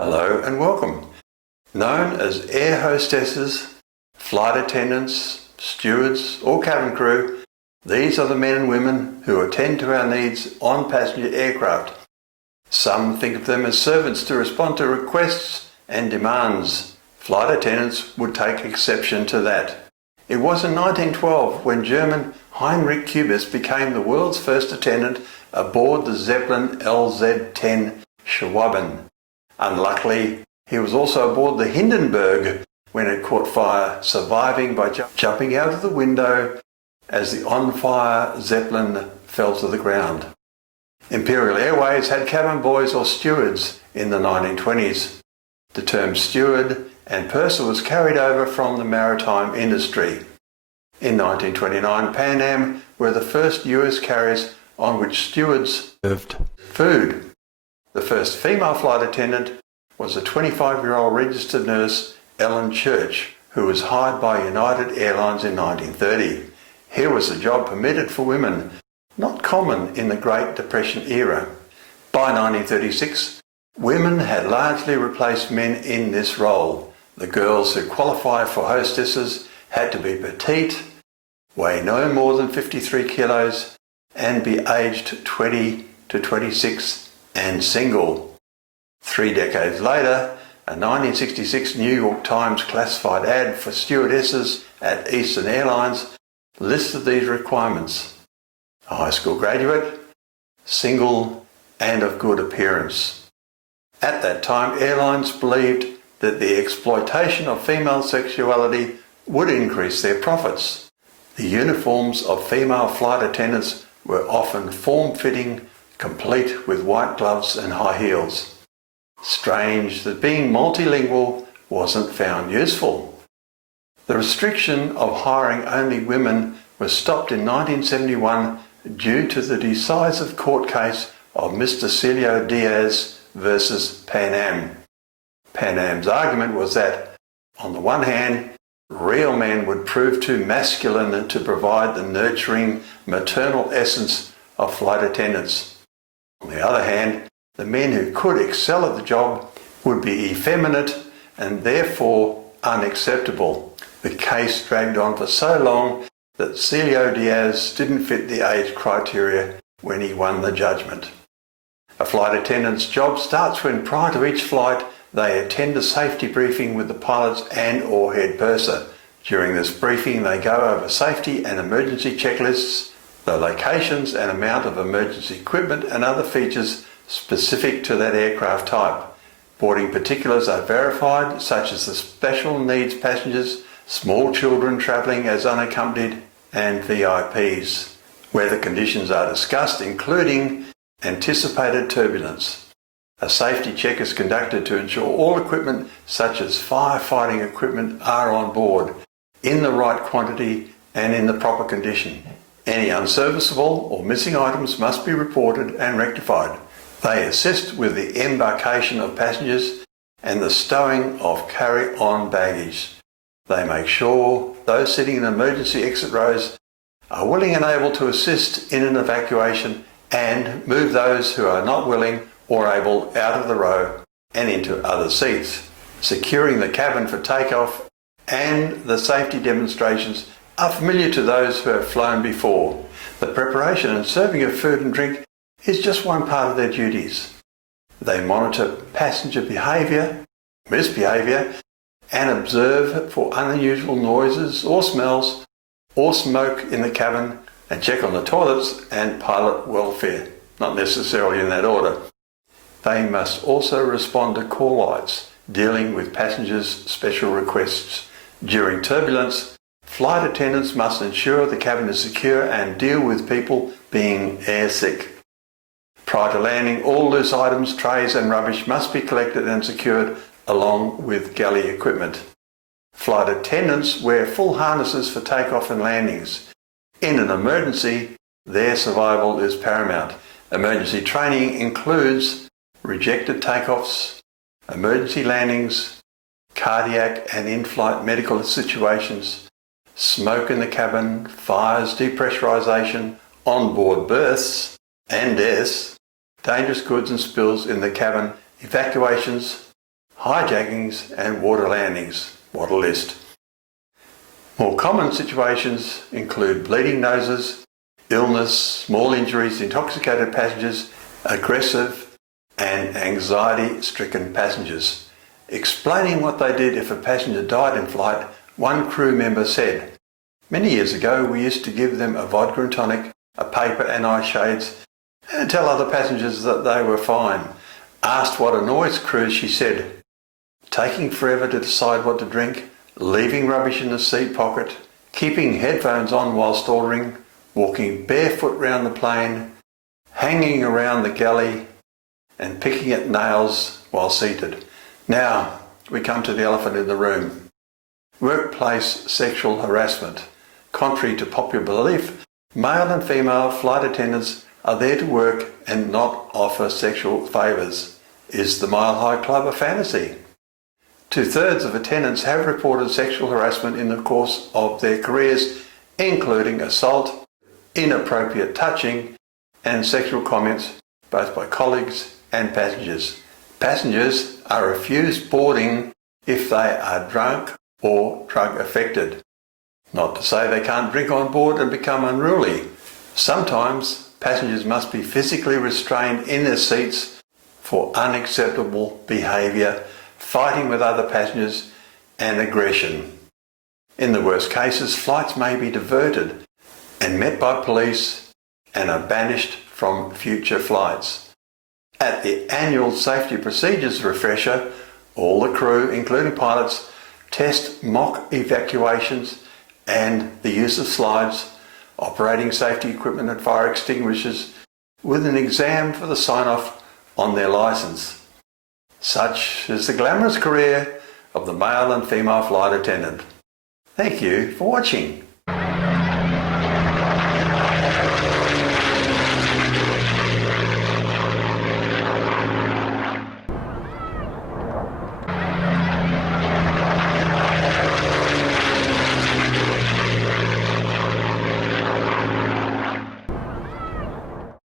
Hello and welcome. Known as air hostesses, flight attendants, stewards or cabin crew, these are the men and women who attend to our needs on passenger aircraft. Some think of them as servants to respond to requests and demands. Flight attendants would take exception to that. It was in 1912 when German Heinrich Kubis became the world's first attendant aboard the Zeppelin LZ-10 Schwaben. Unluckily, he was also aboard the Hindenburg when it caught fire, surviving by jumping out of the window as the on-fire Zeppelin fell to the ground. Imperial Airways had cabin boys or stewards in the 1920s. The term steward and purser was carried over from the maritime industry. In 1929, Pan Am were the first US carriers on which stewards served food. The first female flight attendant was a 25-year-old registered nurse, Ellen Church, who was hired by United Airlines in 1930. Here was a job permitted for women, not common in the Great Depression era. By 1936, women had largely replaced men in this role. The girls who qualified for hostesses had to be petite, weigh no more than 53 kilos, and be aged 20 to 26 and single. 3 decades later, a 1966 New York Times classified ad for stewardesses at Eastern Airlines listed these requirements: a high school graduate, single, and of good appearance. At that time, airlines believed that the exploitation of female sexuality would increase their profits. The uniforms of female flight attendants were often form-fitting, complete with white gloves and high heels. Strange that being multilingual wasn't found useful. The restriction of hiring only women was stopped in 1971 due to the decisive court case of Mr. Celio Diaz versus Pan Am. Pan Am's argument was that, on the one hand, real men would prove too masculine to provide the nurturing, maternal essence of flight attendants. On the other hand, the men who could excel at the job would be effeminate and therefore unacceptable. The case dragged on for so long that Celio Diaz didn't fit the age criteria when he won the judgment. A flight attendant's job starts when, prior to each flight, they attend a safety briefing with the pilots and/or head purser. During this briefing, they go over safety and emergency checklists, the locations and amount of emergency equipment and other features specific to that aircraft type. Boarding particulars are verified, such as the special needs passengers, small children travelling as unaccompanied, and VIPs. Weather conditions are discussed, including anticipated turbulence. A safety check is conducted to ensure all equipment, such as firefighting equipment, are on board, in the right quantity and in the proper condition. Any unserviceable or missing items must be reported and rectified. They assist with the embarkation of passengers and the stowing of carry-on baggage. They make sure those sitting in emergency exit rows are willing and able to assist in an evacuation and move those who are not willing or able out of the row and into other seats. Securing the cabin for takeoff and the safety demonstrations are familiar to those who have flown before. The preparation and serving of food and drink is just one part of their duties. They monitor passenger misbehaviour, and observe for unusual noises or smells or smoke in the cabin, and check on the toilets and pilot welfare, not necessarily in that order. They must also respond to call lights dealing with passengers' special requests. During turbulence, flight attendants must ensure the cabin is secure and deal with people being airsick. Prior to landing, all loose items, trays and rubbish must be collected and secured along with galley equipment. Flight attendants wear full harnesses for takeoff and landings. In an emergency, their survival is paramount. Emergency training includes rejected takeoffs, emergency landings, cardiac and in-flight medical situations, smoke in the cabin, fires, depressurization, on-board berths and deaths, dangerous goods and spills in the cabin, evacuations, hijackings and water landings. What a list. More common situations include bleeding noses, illness, small injuries, intoxicated passengers, aggressive and anxiety-stricken passengers. Explaining what they did if a passenger died in flight, one crew member said, "Many years ago we used to give them a vodka and tonic, a paper and eye shades, and tell other passengers that they were fine." Asked what annoys crew, she said, "Taking forever to decide what to drink, leaving rubbish in the seat pocket, keeping headphones on whilst ordering, walking barefoot round the plane, hanging around the galley, and picking at nails while seated." Now, we come to the elephant in the room. Workplace sexual harassment. Contrary to popular belief, male and female flight attendants are there to work and not offer sexual favours. Is the Mile High Club a fantasy? 2/3 of attendants have reported sexual harassment in the course of their careers, including assault, inappropriate touching, and sexual comments both by colleagues and passengers. Passengers are refused boarding if they are drunk or drug affected. Not to say they can't drink on board and become unruly. Sometimes passengers must be physically restrained in their seats for unacceptable behaviour, fighting with other passengers, and aggression. In the worst cases, flights may be diverted and met by police and are banished from future flights. At the annual safety procedures refresher, all the crew, including pilots, test mock evacuations and the use of slides, operating safety equipment and fire extinguishers, with an exam for the sign-off on their licence. Such is the glamorous career of the male and female flight attendant. Thank you for watching.